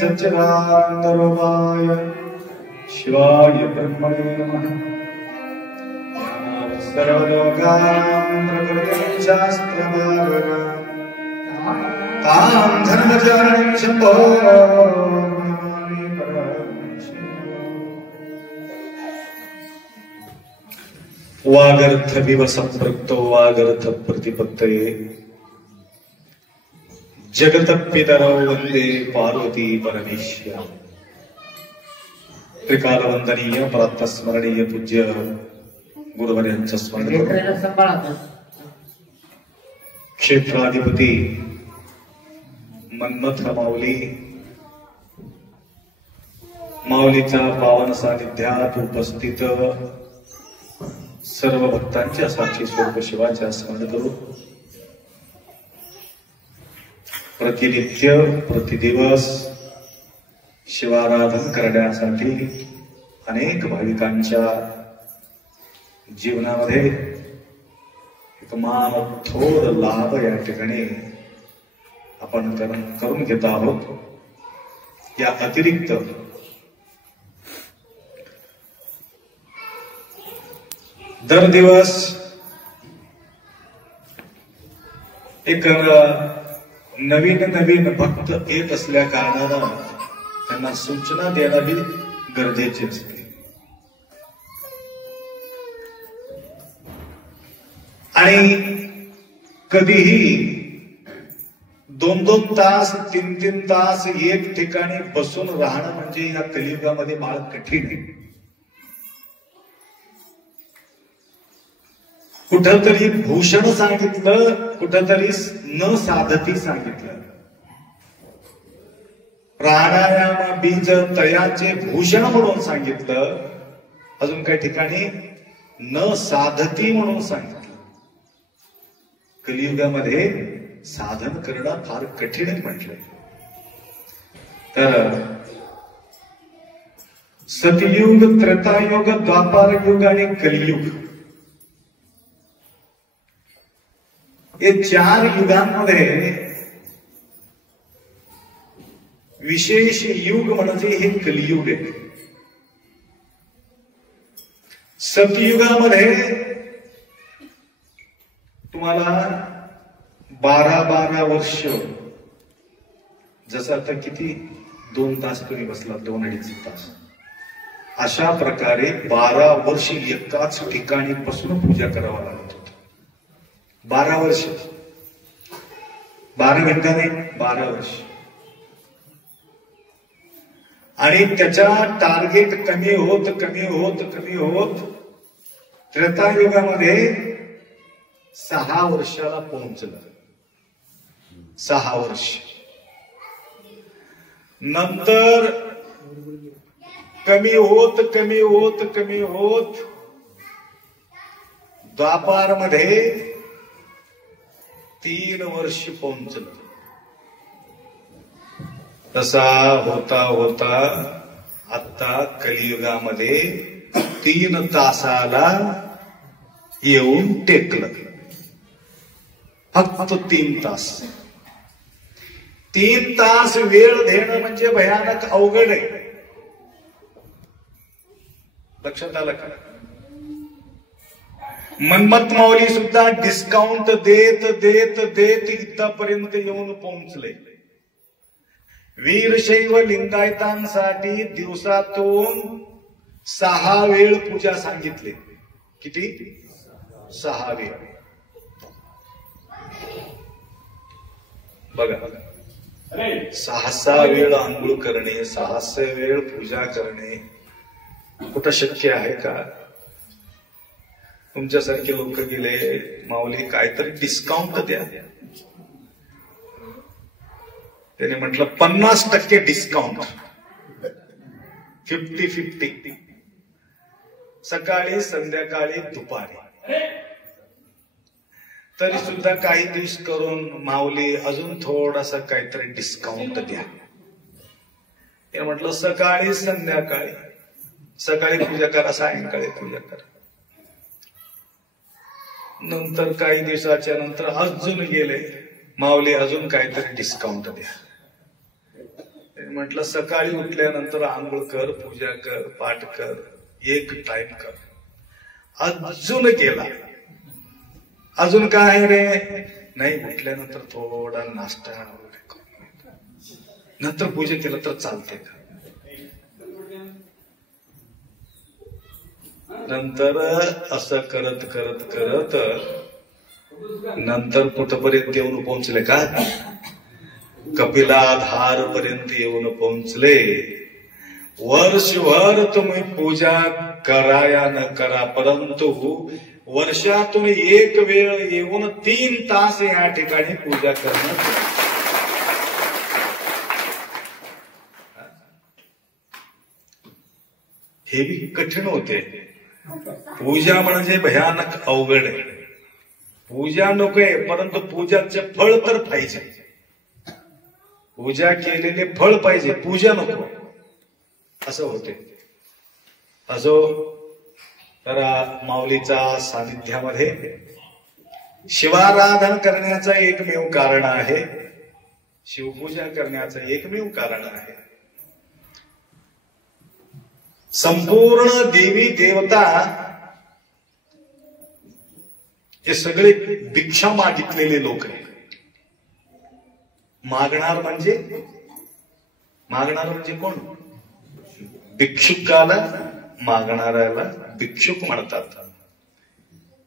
सच्चिदानंदरूपाय शिवाय ब्रह्मणे नमः। सर्वलोकानां प्रकृतिं शास्त्रमार्गं तां धर्मचारिणीं शम्भो वागर्थ विव संपृक्तो वागर्थ प्रतिपत्तये जगत पितरौ वंदे पार्वती परमेश्वर। त्रिकाल वंदनीय प्रातस्मरणीय पूज्य गुरुवर्यांचं स्मरण। क्षेत्राधिपती मन्मथ माऊली माऊलीच्या पावन सानिध्यात उपस्थित सर्व भक्तांच्या साक्षी स्वरूप शिवाच्या स्मरण करू। प्रतिनित्य प्रतिदिवस शिवाराधन करण्यासाठी अनेक भाविकांच्या जीवनामध्ये एक मान थोर लाभ या ठिकाणी आपण करून घेत आहोत। या अतिरिक्त दर दिवस एक नवीन नवीन भक्त येत असल्या कारणानं त्यांना सूचना देणं ही गरजेचीच आहे। आणि कधीही 2-2 तास 3-3 तास एक ठिकाणी बसून राहणं म्हणजे या कलियुगामध्ये बाळ कठीण आहे। कुठंतरी भूषण सांगितलं, कुठंतरी न साधती सांगितलं। प्राणायाम बीज तयाचे भूषण म्हणून सांगितलं, अजून काही ठिकाणी न साधती म्हणून सांगितलं. कलियुगामध्ये साधन करणं फार कठीण म्हटलंय. तर सतयुग, त्रेतायुग, द्वापार युग आणि कलियुग हे 4 युगांमध्ये विशेष युग म्हणजे हे कलियुग आहे. सतयुगामध्ये तुम्हाला 12 वर्ष, जसं आता किती 2 तास तुम्ही बसला, 2-2.5 तास, अशा प्रकारे 12 वर्ष एकाच ठिकाणी बसून पूजा करावा लागत होती. 12 वर्ष, 12 घंटाने 12 वर्ष. आणि त्याच्या टार्गेट कमी होत कमी होत कमी होत त्रेतायुगामध्ये 6 वर्षाला पोहोचलं. 6 वर्ष नंतर कमी होत कमी होत कमी होत द्वापार मध्ये 3 वर्ष पोहोचलं. तसा होता होता आता कलियुगामध्ये 3 तासाला येऊन टेकलं. फक्त 3 तास. 3 तास वेळ देणं म्हणजे भयानक अवघड आहे. लक्षात आलं का? मन्मथ माऊली सुद्धा डिस्काउंट देत देत देत इथपर्यंत येऊन पोहोचले. वीरशैव लिंगायतांसाठी दिवसातून 6 वेळ पूजा सांगितली. किती? 6 वेळ. बघा, 6 वेळ आंघोळ करणे, 6 वेळ पूजा करणे कुठं शक्य आहे का? तुमच्यासारखे लोक गेले, माऊली काहीतरी डिस्काउंट द्या. त्याने म्हटलं 50% डिस्काउंट, 50-50, सकाळी संध्याकाळी दुपारी. तरी सुद्धा काही दिवस करून माऊली अजून थोडासा काहीतरी डिस्काउंट द्या. हे म्हटलं सकाळी संध्याकाळी, सकाळी पूजा करा, सायंकाळी पूजा करा. नंतर काही दिवसाच्या नंतर अजून गेले, माऊली अजून काहीतरी डिस्काउंट द्या. म्हटलं सकाळी उठल्यानंतर आंघोळ कर, पूजा कर, पाठ कर, 1 टाइम कर. अजून गेला, अजून काय रे? नाही, उठल्यानंतर थोडा नाश्ता नंतर पूजा केलं तर चालते का? नंतर असं करत करत करत नंतर कुठपर्यंत येऊन पोहोचले का? कपिलाधार पर्यंत येऊन पोहोचले. वर्षभर तुम्ही पूजा करा या न करा, परंतु वर्षातून 1 वेळ येऊन 3 तास या ठिकाणी पूजा करणं. हे बी कठीण होते. पूजा म्हणजे भयानक अवघड आहे. पूजा नकोय, परंतु पूजाचे फळ तर पाहिजे. पूजा केलेले फळ पाहिजे, पूजा नको, असं होते. असो, तर माऊलीच्या सानिध्यामध्ये शिवाराधन करण्याचं एकमेव कारण आहे, शिवपूजा करण्याचं एकमेव कारण आहे. संपूर्ण देवी देवता हे सगळे भिक्षा मागितलेले लोक आहेत. मागणार म्हणजे कोण? भिक्षुकाला, मागणाऱ्याला भिक्षुक म्हणतात.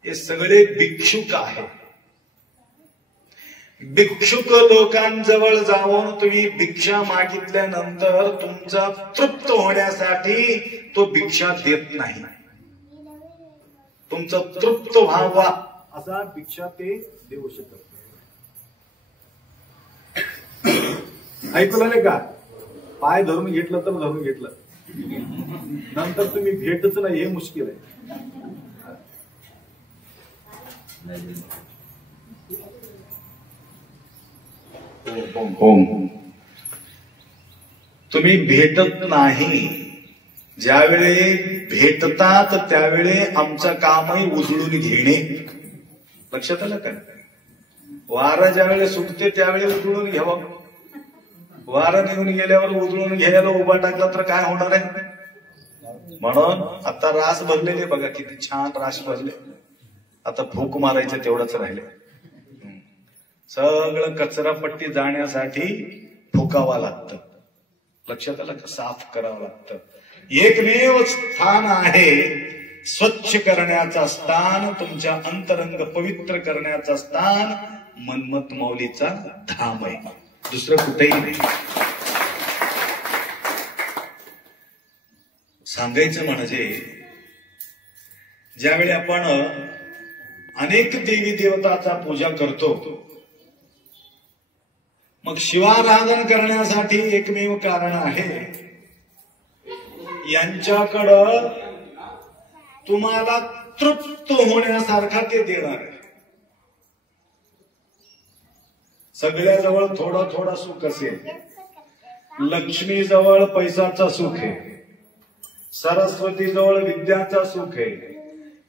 हे सगळे भिक्षुक आहे. भिक्षुक लोकांजवळ जाऊन तुम्ही भिक्षा मागितल्यानंतर तुमचा तृप्त होण्यासाठी तो भिक्षा देत नाही. तुमचा तृप्त व्हावा असा भिक्षा ते देऊ शकत. ऐकलं नाही का? पाय धरून घेतलं तर धरून घेतलं, नंतर तुम्ही भेटच नाही, हे मुश्किल आहे. होम तुम्ही भेटत नाही, ज्यावेळी भेटतात त्यावेळी आमचं कामही उजळून घेणे. लक्षात आलं का? वारं ज्यावेळी सुटते त्यावेळी उजळून घ्यावं. वारं निघून गेल्यावर उजळून घ्यायला उभा टाकला तर काय होणार आहे? म्हणून आता रास भरलेले बघा, किती छान रास भरले. आता फूक मारायचं तेवढंच राहिले. सगळं कचरापट्टी जाण्यासाठी फुकावा लागतं. लक्षात आलं का? साफ करावं लागतं. एकमेव स्थान आहे स्वच्छ करण्याचा स्थान, तुमच्या अंतरंग पवित्र करण्याचा स्थान मन्मथ माऊलीचा धाम आहे. दुसरं कुठेही नाही. सांगायचं म्हणजे ज्यावेळी आपण अनेक देवी देवताचा पूजा करतो, मग शिवाराधन करण्यासाठी एकमेव कारण आहे, यांच्याकडं तुम्हाला तृप्त होण्यासारखा ते देणार आहे. सगळ्याजवळ थोडं थोडं सुख असेल. लक्ष्मी जवळ पैसाचा सुख आहे, सरस्वती जवळ विद्याचा सुख आहे,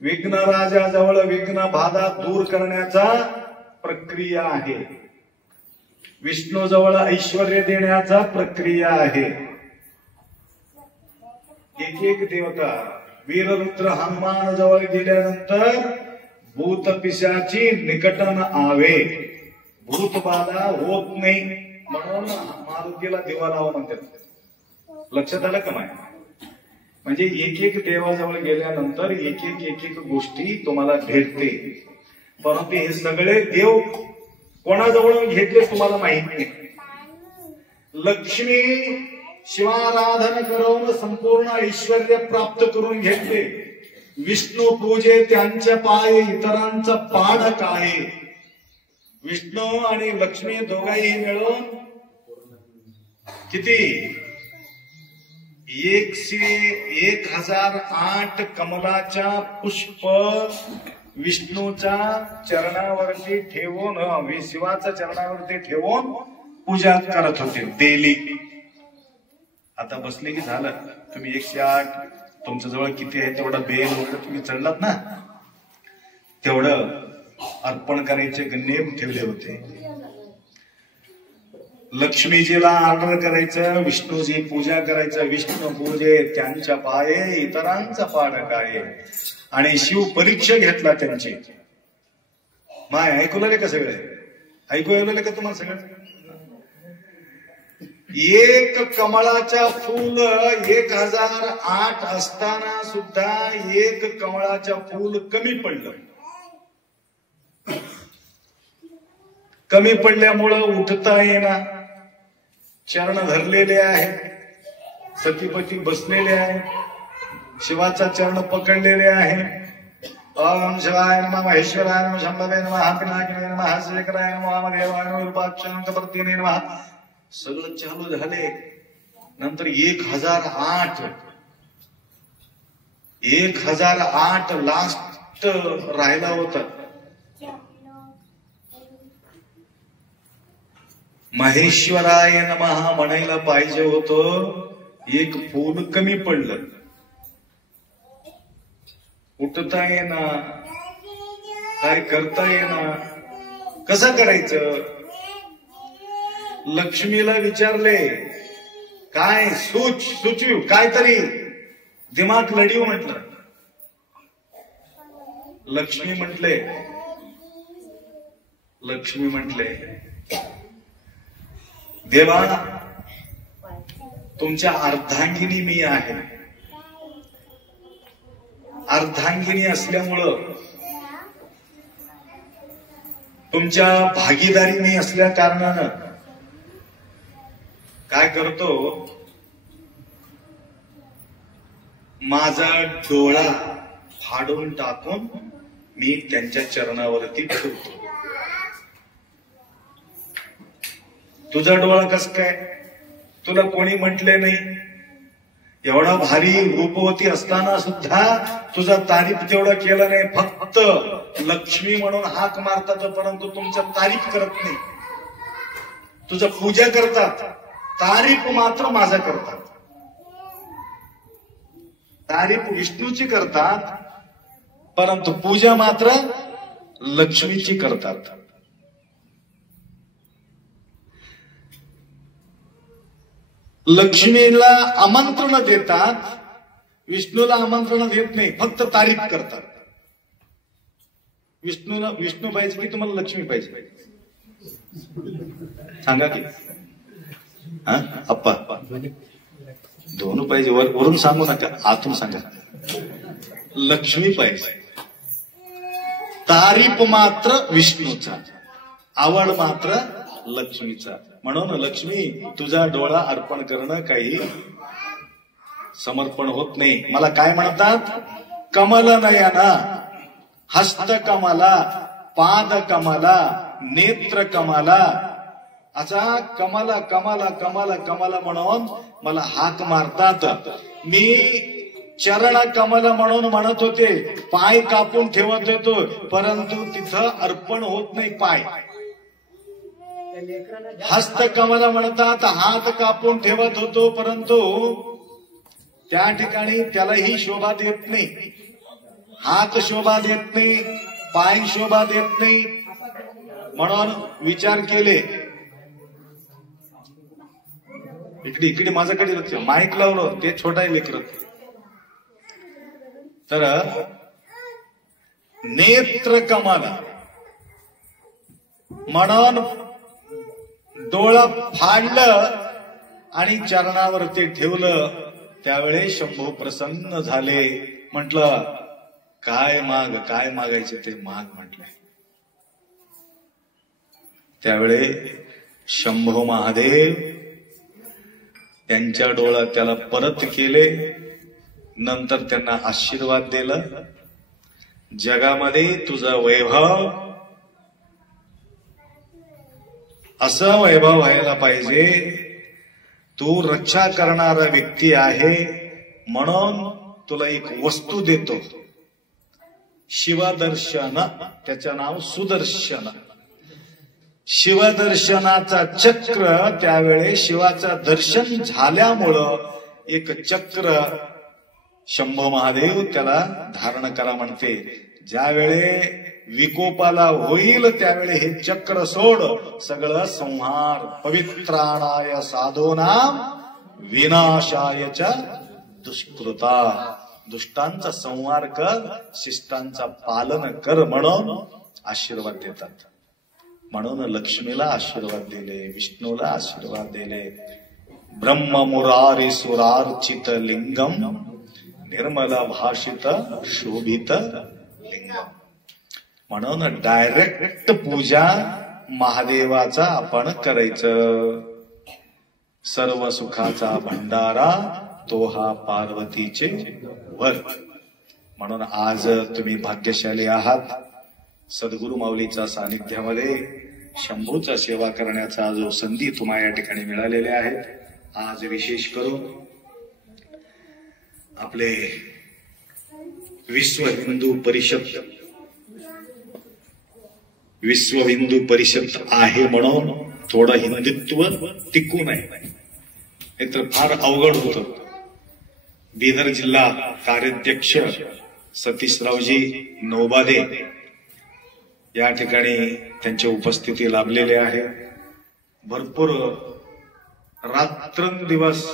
विघ्नराजाजवळ विघ्न बाधा दूर करण्याचा प्रक्रिया आहे, विष्णूजवळ ऐश्वर्य देण्याचा प्रक्रिया आहे. एक एक देवता वीररुद्र हनुमान जवळ गेल्यानंतर भूत पिशाची निकटन आवे, भूतबाधा होत नाही म्हणून मारुतीला दिवा लावा म्हणतात. लक्षात आलं का नाही? म्हणजे एक एक देवाजवळ गेल्यानंतर एक एक गोष्टी तुम्हाला भेटते. परंतु हे सगळे देव कोणाजवळ घेतले तुम्हाला माहित नाही. लक्ष्मी शिवाराधन करून संपूर्ण ऐश्वर्य प्राप्त करून घेतले. विष्णू पूजे त्यांच्या पाय इतरांचा पाड काय. विष्णू आणि लक्ष्मी दोघाही मिळून किती 1008 कमलाच्या पुष्प विष्णूच्या चरणावरती ठेवून, शिवाच्या चरणावरती ठेवून पूजा करत होते डेली. आता बसले की झालं. तुम्ही 108 तुमच्या जवळ किती आहे तेवढा बेल वगैरे तुम्ही चढलात ना, तेवढं अर्पण करायचे नेम ठेवले होते. लक्ष्मीजीला ऑर्डर करायचं, विष्णूजी पूजा करायचं. विष्णू पूजे त्यांच्या पाये इतरांचा पाड काय. आणि शिव परीक्षा घेतला त्यांची. माय ऐकू लागले का सगळे? ऐकू लागले का तुम्हाला सगळं? एक कमळाच्या फूल 1008 असताना सुद्धा एक कमळाच्या फूल कमी पडलं. कमी पडल्यामुळं उठता येणार. चरण धरलेले आहेत, सतीपती बसलेले आहेत, शिवाचा चरण पकडलेले आहे. ओम शिवाय नमः, महेश्वराय नमः, शंभवे नमः, पिनाकिने नमः, शेखराय नमः, देवाय नमः, रूपाक्षरप्रतीने नमः. सगळं चालू झाले. नंतर 1008 लास्ट राहिला होता. महेश्वराय नमः म्हणायला पाहिजे होतं, एक फूल कमी पडलं. उठता येना, काय करता येना, कसं करायचं? लक्ष्मीला विचारले, काय सुचव, काहीतरी दिमाग लढीव म्हटलं. लक्ष्मी म्हटले देवा, तुमच्या अर्धांगिनी मी आहे. अर्धांगिनी असल्यामुळं, तुमच्या भागीदारी मी असल्या कारणानं काय करतो, माझा डोळा फाडून टाकून मी त्यांच्या चरणावरती ठेवतो. तुझा डोळा कस काय? तुला कोणी म्हटले नाही. एवढा भारी रूपवती असताना सुद्धा तुझा तारीफ तेवढा केला नाही. फक्त फक्त लक्ष्मी म्हणून हाक मारतात, परंतु तुमच्या तारीफ करत नाही. तुझं पूजा करतात, तारीफ मात्र माझा करतात. तारीफ विष्णूची करतात, परंतु पूजा मात्र लक्ष्मीची करतात. लक्ष्मीला आमंत्रण देतात, विष्णूला आमंत्रण देत नाही, फक्त तारीफ करतात. विष्णू पाहिजे की तुम्हाला लक्ष्मी पाहिजे? सांगा की. अप्पा दोन पाहिजे, वरून सांगू नका, आतून सांगा. लक्ष्मी पाहिजे. तारीफ मात्र विष्णूचा, आवड मात्र लक्ष्मीचा. म्हणून लक्ष्मी तुझा डोळा अर्पण करणं काही समर्पण होत नाही. मला काय म्हणतात? कमल नयना, हस्त कमला, पाद कमला, नेत्र कमला, असा कमला कमला कमला कमला म्हणून मला हाक मारतात. मी चरण कमल म्हणून म्हणत होते, पाय कापून ठेवत होतो, परंतु तिथं अर्पण होत नाही पाय. हस्त कमल म्हणतात, हात कापून ठेवत होतो, परंतु त्या ठिकाणी त्यालाही शोभा देत नाही. हात शोभा देत नाही, पाय शोभा देत नाही. म्हणून विचार केले. इकडे माझ्याकडे लक्ष, माईक लावलं ते छोटा आहे लेकर. तर नेत्र कमला म्हणून डोळा फाडलं आणि चरणावर ते ठेवलं. त्यावेळे शंभू प्रसन्न झाले. म्हटलं काय मागायचे ते माग म्हटलंय. त्यावेळे शंभू महादेव त्यांच्या डोळा त्याला परत केले. नंतर त्यांना आशीर्वाद दिला, जगामध्ये तुझा वैभव असं वैभव व्हायला पाहिजे. तू रक्षा करणारा व्यक्ती आहे, म्हणून तुला एक वस्तू देतो, शिवदर्शन. त्याचं नाव सुदर्शन. शिवदर्शनाचा चक्र, त्यावेळे शिवाचं दर्शन झाल्यामुळं एक चक्र शंभू महादेव त्याला धारण करा म्हणते. ज्यावेळे विकोपाला होईल त्यावेळे हे चक्र सोड, सगळं संहार. पवित्राणाय साधूनाम विनाशाय च दुष्कृता. दुष्टांचा संहार कर, शिष्टांचा पालन कर म्हणून आशीर्वाद देतात. म्हणून लक्ष्मीला आशीर्वाद दिले, विष्णूला आशीर्वाद दिले. ब्रह्म मुरारी सुरार्चित लिंगम, निर्मल भाषित शोभित लिंगम. म्हणून डायरेक्ट पूजा महादेवाचा आपण करायचं. सर्व सुखाचा भंडारा तो हा पार्वतीचे वर. म्हणून आज तुम्ही भाग्यशाली आहात. सद्गुरु माऊलीच्या सानिध्यामध्ये शंभूचा सेवा करण्याचा जो संधी तुम्हाला या ठिकाणी मिळालेल्या आहेत. आज विशेष करून आपले विश्व हिंदू परिषद आहे म्हणून थोडं हिंदुत्व टिकून आहे, नाहीतर फार अवघड होतं. बिदर जिल्हा कार्याध्यक्ष सतीशरावजी नौबादे या ठिकाणी त्यांची उपस्थिती लाभलेली आहे. भरपूर रात्रंदिवस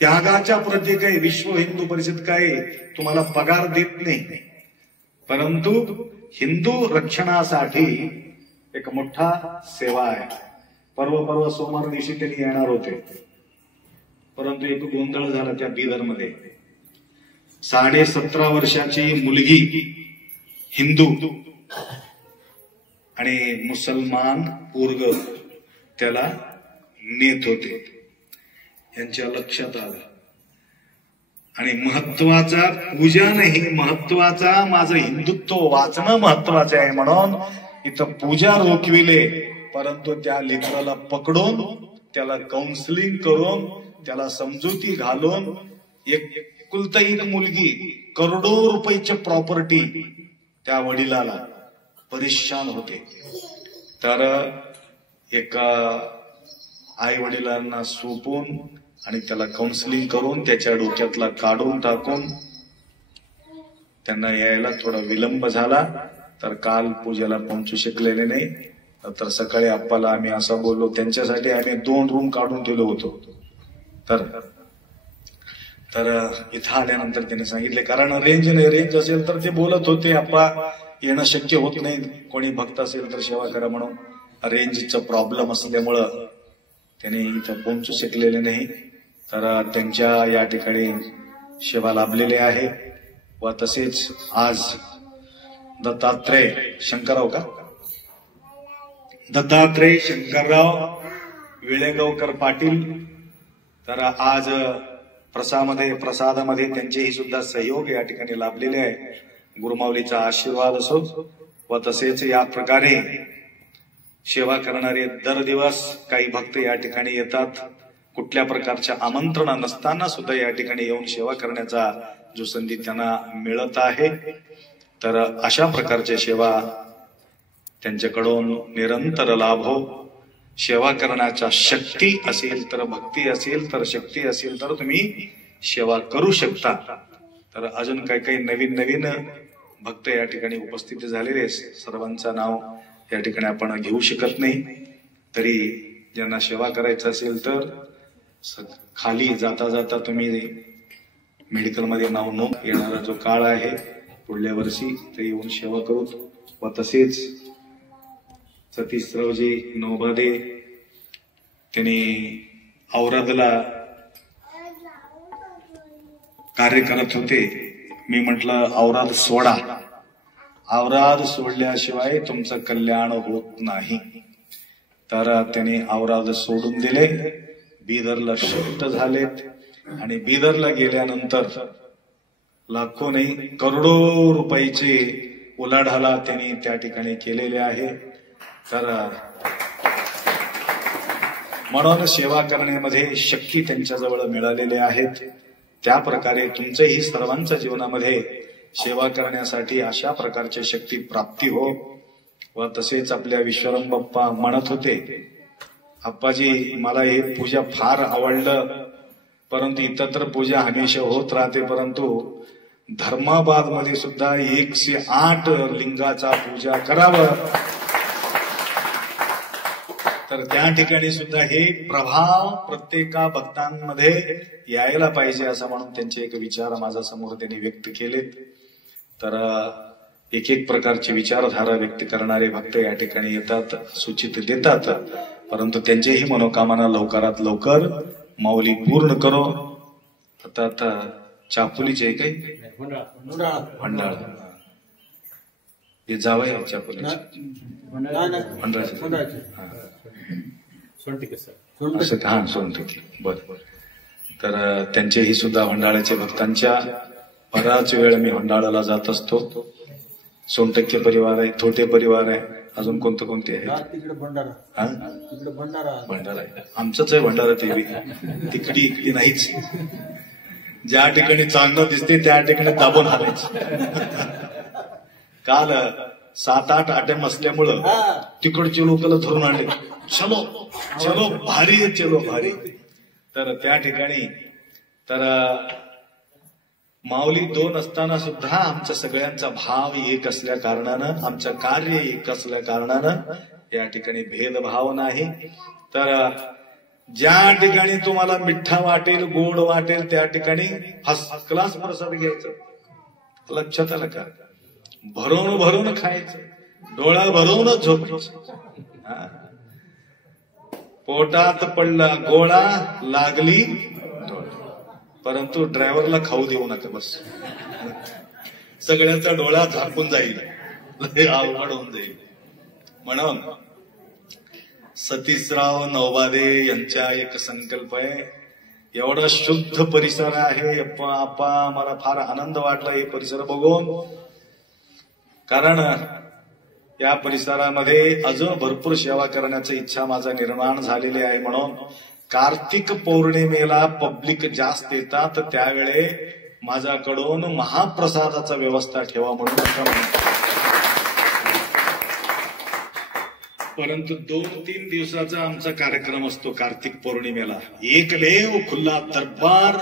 त्यागाच्या प्रतीक आहे. विश्व हिंदू परिषद काय तुम्हाला पगार देत नाही, परंतु हिंदू रक्षणासाठी एक मोठा सेवा आहे. परवा सोमवार दिवशी त्यांनी येणार होते, परंतु एक गोंधळ झाला त्या बिदरमध्ये. 17.5 वर्षाची मुलगी हिंदू आणि मुसलमान पोरग त्याला नेत होते. यांच्या लक्षात आलं आणि महत्वाचा पूजा नाही, महत्वाचा माझं हिंदुत्व वाचणं महत्वाचं आहे म्हणून इथं पूजा रोखविले. परंतु त्या लेकराला पकडून त्याला काउन्सिलिंग करून त्याला समजुती घालून, एक कुलता एक मुलगी करोडो रुपयाची प्रॉपर्टी त्या वडिलाला परेशान होते. तर एका आई वडिलांना सोपून आणि त्याला काउन्सिलिंग करून त्याच्या डोक्यातला काढून टाकून त्यांना यायला थोडा विलंब झाला. तर काल पूजेला पोहोचू शकलेले नाही. तर सकाळी आप्पाला आम्ही असं बोललो, त्यांच्यासाठी आम्ही 2 रूम काढून ठेवलो होतो. तर इथं आल्यानंतर त्यांनी सांगितले, कारण रेंज नाही, रेंज असेल तर ते बोलत होते आप्पा येणं शक्य होत नाही, कोणी भक्त असेल तर सेवा करा म्हणून. रेंजचा प्रॉब्लेम असल्यामुळं त्याने इथं पोहोचू शकलेले नाही. तर त्यांच्या या ठिकाणी सेवा लाभलेली आहे. व तसेच आज दत्तात्रय शंकरराव विळेगावकर पाटील, तर आज प्रसादामध्ये त्यांचेही सुद्धा सहयोग या ठिकाणी लाभलेले आहे. गुरुमाऊलीचा आशीर्वाद असो. व तसेच या प्रकारे सेवा करणारे दर दिवस काही भक्त या ठिकाणी येतात. कुठल्या प्रकारच्या आमंत्रण नसताना सुद्धा या ठिकाणी येऊन सेवा करण्याचा जो संधी त्यांना मिळत आहे. तर अशा प्रकारच्या सेवा त्यांच्याकडून निरंतर लाभो. सेवा करण्याच्या शक्ती असेल तर, भक्ती असेल तर, शक्ती असेल तर तुम्ही सेवा करू शकता. तर अजून काही नवीन भक्त या ठिकाणी उपस्थित झालेले, सर्वांचं नाव या ठिकाणी आपण घेऊ शकत नाही. तरी ज्यांना सेवा करायचं असेल तर खाली जाता जाता तुम्ही मेडिकलमध्ये नाव नोंद. येणारा जो काळ आहे पुढल्या वर्षी ते येऊन सेवा करू. व तसेच सतीशरावजी नोभादे, त्यांनी औरादला कार्य करत होते. मी म्हटलं औराद सोडा, औराद सोडल्याशिवाय तुमचं कल्याण होत नाही. तर त्यांनी औराद सोडून दिले, बिदरला शिफ्ट झालेत. आणि बिदरला गेल्यानंतर लाखो नाही करोडो रुपयाचे उलाढाला त्यांनी त्या ठिकाणी केलेले आहे. तर म्हणून सेवा करण्यामध्ये शक्ती त्यांच्याजवळ मिळालेले आहेत. त्या प्रकारे तुमचेही सर्वांच्या जीवनामध्ये सेवा करण्यासाठी अशा प्रकारची शक्ती प्राप्ती हो. व तसेच आपल्या विश्वराम बाप्पा म्हणत होते, आप्पाजी मला हे पूजा फार आवडलं, परंतु इतर तर पूजा हमेशा होत राहते, परंतु धर्माबाद मध्ये सुद्धा 108 लिंगाचा पूजा करावं. तर त्या ठिकाणी सुद्धा हे प्रभाव प्रत्येका भक्तांमध्ये यायला पाहिजे, असं म्हणून त्यांचे एक विचार माझ्या समोर त्यांनी व्यक्त केलेत. तर एक प्रकारची विचारधारा व्यक्त करणारे भक्त या ठिकाणी येतात, सूचित देतात, परंतु त्यांचेही मनोकामना लवकरात लवकर माऊली पूर्ण करो. आता चापुलीचे काही भंडाळ हे जावं चापुलीचे असं का? हा, सोनटक्के. बरं. तर त्यांचेही सुद्धा भंडाळाचे भक्तांच्या बराच वेळ मी भंडाळाला जात असतो. सोनटक्के परिवार आहे, थोटे परिवार आहे, अजून कोणते आहे? भंडारा आहे, आमचंच आहे भंडारा. ते तिकडी इकडी नाहीच. ज्या ठिकाणी चांगलं दिसते त्या ठिकाणी दाबून हालायचं. काल 7-8 आटेम असल्यामुळं तिकडचे लोकांना धरून आणले, चलो चलो भारी, चलो भारी. तर त्या ठिकाणी तर माऊली 2 असताना सुद्धा आमचा सगळ्यांचा भाव एक असल्या कारणानं, आमचं कार्य एक असल्या कारणानं या ठिकाणी भेदभाव नाही. तर ज्या ठिकाणी तुम्हाला मिठ्ठा वाटेल, गोड वाटेल, त्या ठिकाणी फर्स्ट क्लास प्रसाद घ्यायचं. लक्षात आलं का? भरून भरून खायचं, डोळा भरूनच झोपायचं. पोटात पडला गोळा, लागली, परंतु ड्रायव्हरला खाऊ देऊ नका. बस सगळ्यांचा डोळा झाकून जाईल, अवघड होऊन जाईल. म्हणून सतीशराव नवबादे यांचा एक संकल्प आहे. एवढा शुद्ध परिसर आहे आप्पा, मला फार आनंद वाटला हे परिसर बघून. कारण या परिसरामध्ये अजून भरपूर सेवा करण्याची इच्छा माझा निर्माण झालेली आहे. म्हणून कार्तिक पौर्णिमेला पब्लिक जास्त येतात, त्यावेळे माझ्याकडून महाप्रसादाचा व्यवस्था ठेवा म्हणून नका म्हणू. परंतु 2-3 दिवसाचा आमचा कार्यक्रम असतो कार्तिक पौर्णिमेला. एकलेव खुल्ला दरबार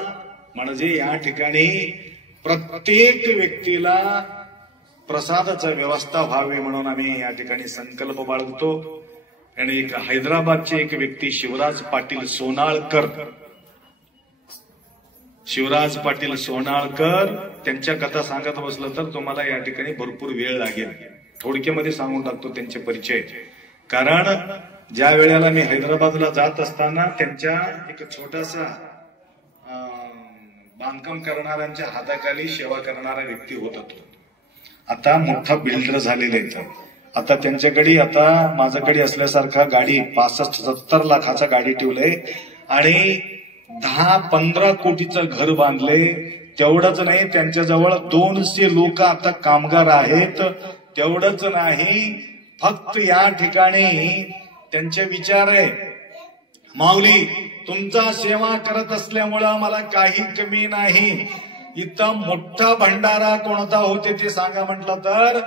म्हणजे या ठिकाणी प्रत्येक व्यक्तीला प्रसादाचा व्यवस्था व्हावी म्हणून आम्ही या ठिकाणी संकल्प बाळगतो. आणि एक हैदराबादचे एक व्यक्ती शिवराज पाटील सोनाळकर त्यांच्या कथा सांगत बसलं तर तुम्हाला या ठिकाणी भरपूर वेळ लागेल. थोडक्यामध्ये सांगून टाकतो त्यांचे परिचय. कारण ज्या वेळेला मी हैदराबादला जात असताना त्यांच्या एक छोटासा बांधकाम करणाऱ्यांच्या हाताखाली सेवा करणारा व्यक्ती होता तो. आता मोठा बिल्डर झालेला आहे. आता त्यांच्याकडे आता माझ्याकडे असल्यासारखा गाडी 65-70 लाखाचा गाडी ठेवलंय आणि 10-15 कोटीचं घर बांधले. तेवढंच नाही, त्यांच्याजवळ 200 लोक आता कामगार आहेत. तेवढंच नाही, फक्त या ठिकाणी त्यांचे विचार आहे, माऊली तुमचा सेवा करत असल्यामुळं मला काही कमी नाही. इथं मोठा भंडारा कोणता होते ते सांगा म्हटलं तर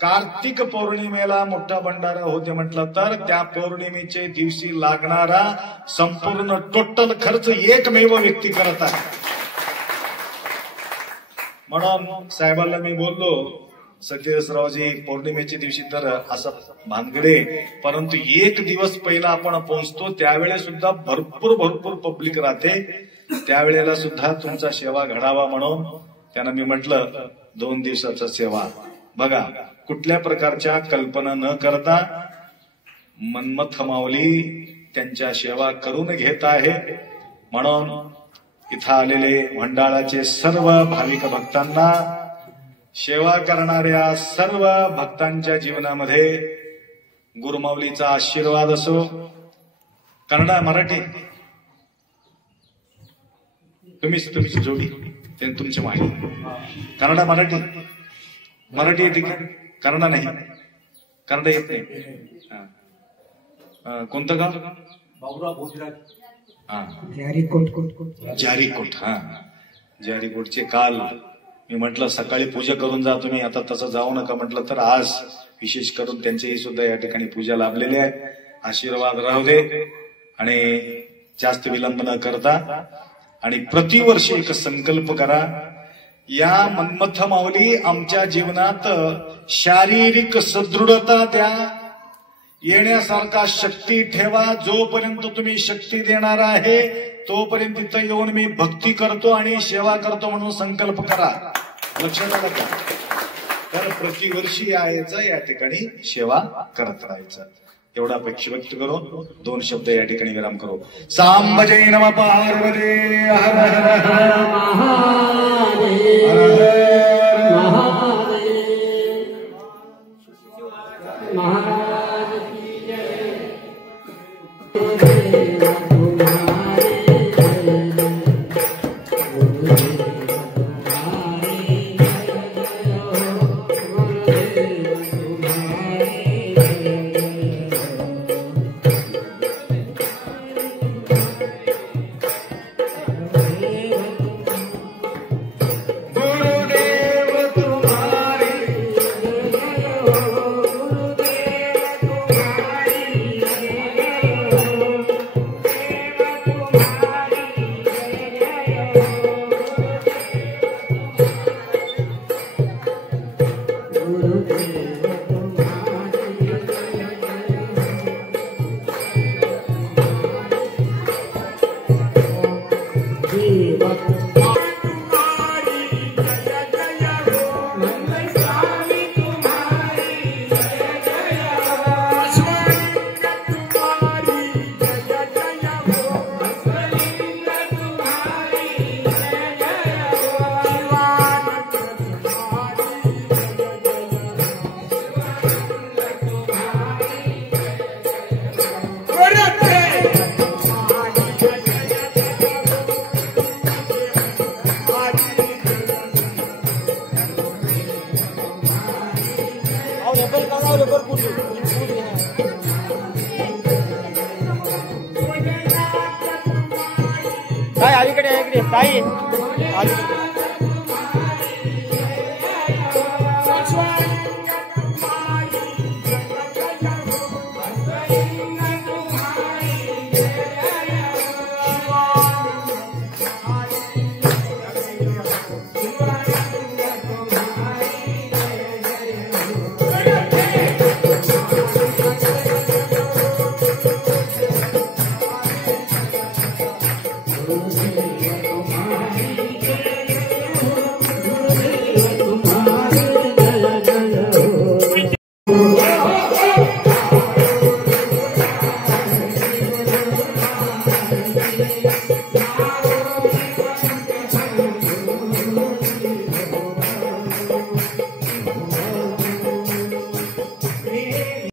कार्तिक पौर्णिमेला मोठा भंडारा होते म्हटलं तर त्या पौर्णिमेच्या दिवशी लागणारा संपूर्ण टोटल खर्च एकमेव व्यक्ती करत आहे. म्हणून साहेबांना मी बोललो, सत्यसरावजी पौर्णिमेच्या दिवशी तर असं भानगडे, परंतु एक दिवस पहिला आपण पोहोचतो त्यावेळेस सुद्धा भरपूर पब्लिक राहते. त्यावेळेला सुद्धा तुमचा सेवा घडावा म्हणून त्यांना मी म्हटलं 2 दिवसाचा सेवा. बघा कुठल्या प्रकारच्या कल्पना न करता मन्मथ माऊली त्यांच्या सेवा करून घेत आहे. म्हणून इथं आलेले भंडाळाचे सर्व भाविक भक्तांना, सेवा करणाऱ्या सर्व भक्तांच्या जीवनामध्ये गुरुमाऊलीचा आशीर्वाद असो. कन्नड मराठी तुमची जोडी तुमची माहिती. कन्नड मराठी येते का? कन्नड नाही, कन्नड येत नाही. कोणतं गाव? जारीकोट. जारीकोटचे काल मी म्हटलं सकाळी पूजा करून जा तुम्ही, आता तसं जाऊ नका म्हटलं तर आज विशेष करून त्यांचीही सुद्धा या ठिकाणी पूजा लाभलेली आहे. आशीर्वाद राहू दे आणि जास्त विलंब न करता आणि प्रतिवर्षी एक संकल्प करा, या मन्मथ माऊली आमच्या जीवनात शारीरिक सदृढता द्या, येण्यासारखा शक्ती ठेवा. जोपर्यंत तुम्ही शक्ती देणार आहे तोपर्यंत तिथं येऊन मी भक्ती करतो आणि सेवा करतो म्हणून संकल्प करा. लक्षात आलं का? तर प्रतिवर्षी यायचं, या ठिकाणी सेवा करत राहायचं. एवढा अपेक्षा व्यक्त करून 2 शब्द या ठिकाणी विराम करू. सांब जय नमः पार्वती हर हर हर काय अलीकडे ताई वाट